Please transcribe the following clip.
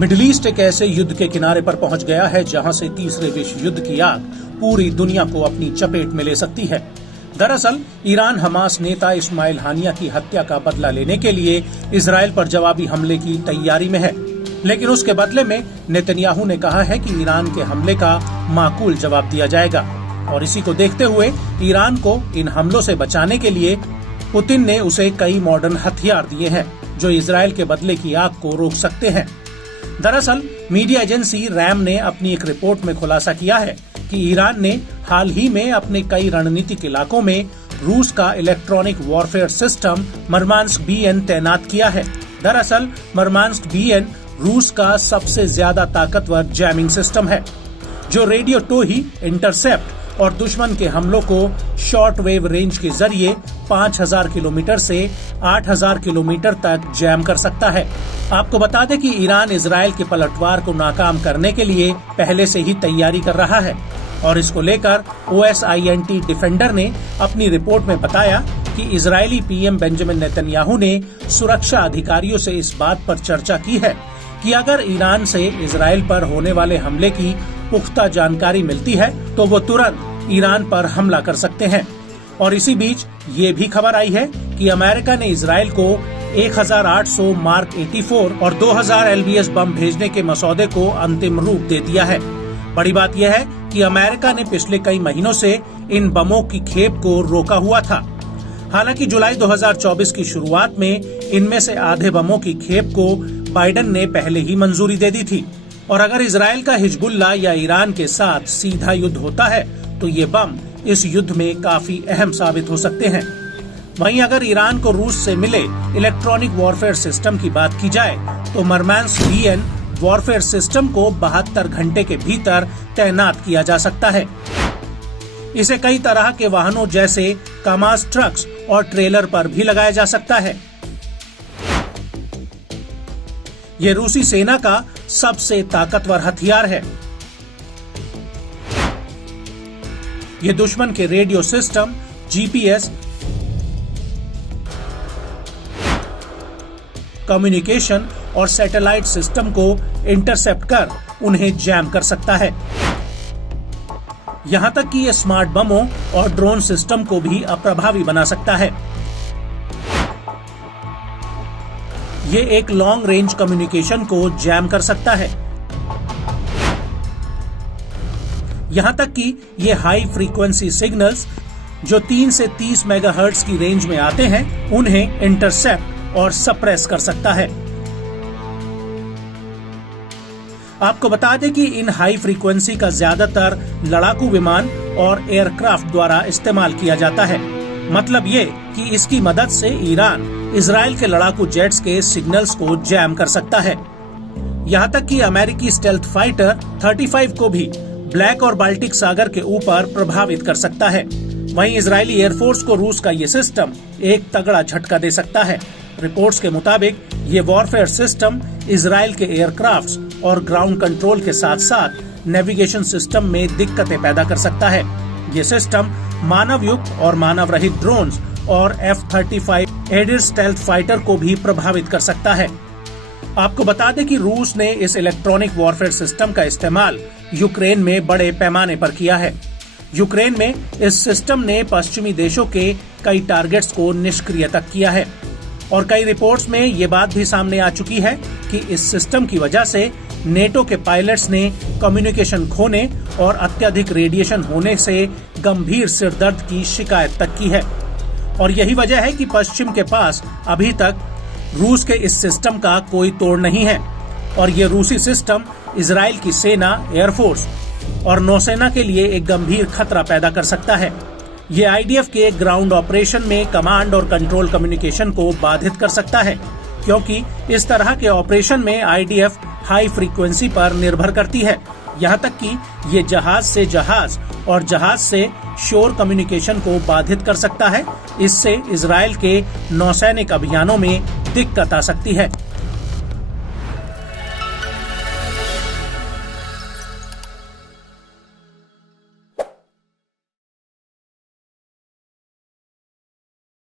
Middle east एक ऐसे युद्ध के किनारे पर पहुंच गया है जहां से तीसरे विश्व युद्ध की आग पूरी दुनिया को अपनी चपेट में ले सकती है। दरअसल ईरान हमास नेता इस्माइल हानिया की हत्या का बदला लेने के लिए इजराइल पर जवाबी हमले की तैयारी में है, लेकिन उसके बदले में नेतन्याहू ने कहा है कि ईरान के हमले का माकूल जवाब दिया जाएगा। और इसी को देखते हुए ईरान को इन हमलों से बचाने के लिए पुतिन ने उसे कई मॉडर्न हथियार दिए हैं जो इजराइल के बदले की आग को रोक सकते हैं। दरअसल मीडिया एजेंसी रैम ने अपनी एक रिपोर्ट में खुलासा किया है कि ईरान ने हाल ही में अपने कई रणनीतिक इलाकों में रूस का इलेक्ट्रॉनिक वॉरफेयर सिस्टम मर्मान्स्क BN तैनात किया है। दरअसल मर्मान्स्क BN रूस का सबसे ज्यादा ताकतवर जैमिंग सिस्टम है जो रेडियो टोही, इंटरसेप्ट और दुश्मन के हमलों को शॉर्ट वेव रेंज के जरिए 5000 किलोमीटर से 8000 किलोमीटर तक जैम कर सकता है। आपको बता दें कि ईरान इजराइल के पलटवार को नाकाम करने के लिए पहले से ही तैयारी कर रहा है और इसको लेकर OSINT डिफेंडर ने अपनी रिपोर्ट में बताया कि इजरायली PM बेंजामिन नेतन्याहू ने सुरक्षा अधिकारियों से इस बात पर चर्चा की है कि अगर ईरान से इजराइल पर होने वाले हमले की पुख्ता जानकारी मिलती है तो वो तुरंत ईरान पर हमला कर सकते हैं। और इसी बीच ये भी खबर आई है कि अमेरिका ने इजराइल को 1800 मार्क 84 और 2000 LBS बम भेजने के मसौदे को अंतिम रूप दे दिया है। बड़ी बात यह है कि अमेरिका ने पिछले कई महीनों से इन बमों की खेप को रोका हुआ था। हालांकि जुलाई 2024 की शुरुआत में इनमें से आधे बमों की खेप को बाइडेन ने पहले ही मंजूरी दे दी थी। और अगर इजराइल का हिजबुल्लाह या ईरान के साथ सीधा युद्ध होता है तो ये बम इस युद्ध में काफी अहम साबित हो सकते हैं। वहीं अगर ईरान को रूस से मिले इलेक्ट्रॉनिक वॉरफेयर सिस्टम की बात की जाए तो मर्मान्स्क BN वॉरफेयर सिस्टम को 72 घंटे के भीतर तैनात किया जा सकता है। इसे कई तरह के वाहनों जैसे कामाज ट्रक्स और ट्रेलर पर भी लगाया जा सकता है। ये रूसी सेना का सबसे ताकतवर हथियार है। ये दुश्मन के रेडियो सिस्टम, GPS, कम्युनिकेशन और सैटेलाइट सिस्टम को इंटरसेप्ट कर उन्हें जैम कर सकता है। यहां तक कि ये स्मार्ट बमों और ड्रोन सिस्टम को भी अप्रभावी बना सकता है। ये एक लॉन्ग रेंज कम्युनिकेशन को जैम कर सकता है। यहां तक कि ये हाई फ्रीक्वेंसी सिग्नल्स जो 3 से 30 मेगाहर्ट्ज की रेंज में आते हैं उन्हें इंटरसेप्ट और सप्रेस कर सकता है। आपको बता दें कि इन हाई फ्रीक्वेंसी का ज्यादातर लड़ाकू विमान और एयरक्राफ्ट द्वारा इस्तेमाल किया जाता है। मतलब ये कि इसकी मदद से ईरान इजराइल के लड़ाकू जेट्स के सिग्नल्स को जैम कर सकता है। यहाँ तक कि अमेरिकी स्टेल्थ फाइटर 35 को भी ब्लैक और बाल्टिक सागर के ऊपर प्रभावित कर सकता है। वहीं इजरायली एयरफोर्स को रूस का ये सिस्टम एक तगड़ा झटका दे सकता है। रिपोर्ट्स के मुताबिक ये वॉरफेयर सिस्टम इजराइल के एयरक्राफ्ट्स और ग्राउंड कंट्रोल के साथ साथ नेविगेशन सिस्टम में दिक्कतें पैदा कर सकता है। ये सिस्टम मानव युक्त और मानव रहित ड्रोन्स और F-35 एयर स्टेल्थ फाइटर को भी प्रभावित कर सकता है। आपको बता दें कि रूस ने इस इलेक्ट्रॉनिक वॉरफेयर सिस्टम का इस्तेमाल यूक्रेन में बड़े पैमाने पर किया है। यूक्रेन में इस सिस्टम ने पश्चिमी देशों के कई टारगेट्स को निष्क्रिय तक किया है और कई रिपोर्ट्स में ये बात भी सामने आ चुकी है कि इस सिस्टम की वजह से नेटो के पायलट्स ने कम्युनिकेशन खोने और अत्यधिक रेडिएशन होने से गंभीर सिरदर्द की शिकायत तक की है। और यही वजह है कि पश्चिम के पास अभी तक रूस के इस सिस्टम का कोई तोड़ नहीं है और ये रूसी सिस्टम इजराइल की सेना, एयरफोर्स और नौसेना के लिए एक गंभीर खतरा पैदा कर सकता है। ये IDF के ग्राउंड ऑपरेशन में कमांड और कंट्रोल कम्युनिकेशन को बाधित कर सकता है, क्योंकि इस तरह के ऑपरेशन में IDF हाई फ्रीक्वेंसी पर निर्भर करती है। यहाँ तक कि ये जहाज से जहाज और जहाज से शोर कम्युनिकेशन को बाधित कर सकता है। इससे इजराइल के नौसैनिक अभियानों में दिक्कत आ सकती है।